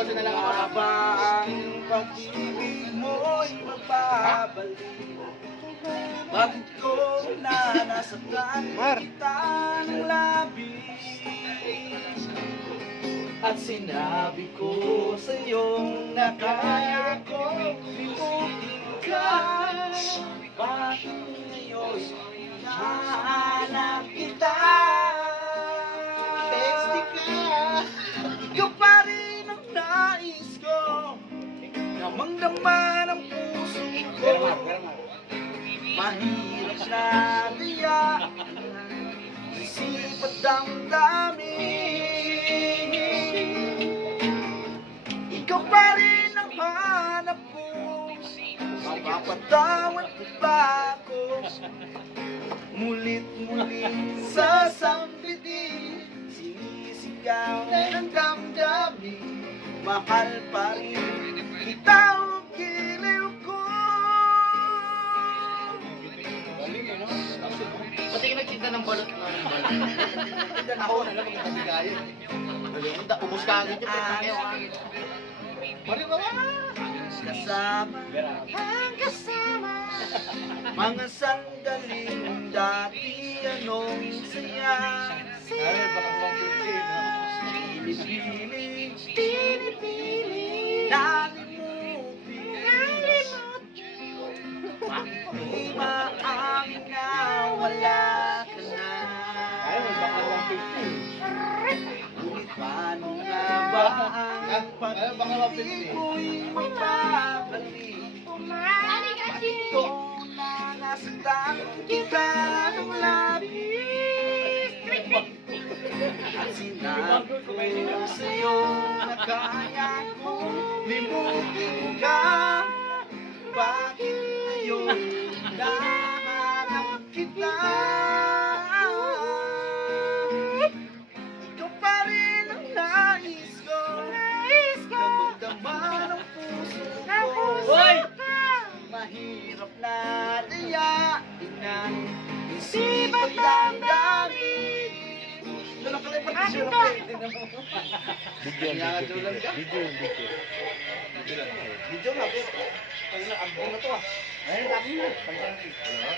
12 na lang ako. Ba ang pag-ibig mo'y magbabalik? Bakit ko na nasaktan kita ng labis? At sinabi ko sa'yo na kaya kong limutin ka. Bakit ngayon nahanap kita? Texting ka. Ikaw pa rin ang nais ko, damang-dama ng puso ko. Mahirap na diya, isip at damdamin. Ikaw pa rin ang hanap ko, mapapatawad ko ba ako? Mulit-mulit sa sambitin, sinisigaw ng damdamin. Mahal pa rin kita ang giliw ko. Pati ka nagtinda ng balot na ng balot. Ako na lang ang kabigayan. Ubus ka agad yung Kasama ang kasama, mga sandaling dati anong saya. Pinipili, nalimutin. Di maaamin na wala ka na. Ngunit paano nga ba ang pag-ibig mo'y magbabalik? Bakit ko na nasaktan kita ng labis? At sinabi ko sa'yo na kaya kong limutin ka. Bakit ngayon nahanap kita? Ikaw pa rin ang nais ko, damang-dama ng puso ko. Mahirap na dayain ang isip at damdamin. Doon ang kalipat na siya. Video nga, pero ang buong na to ah. Ayun, dami na.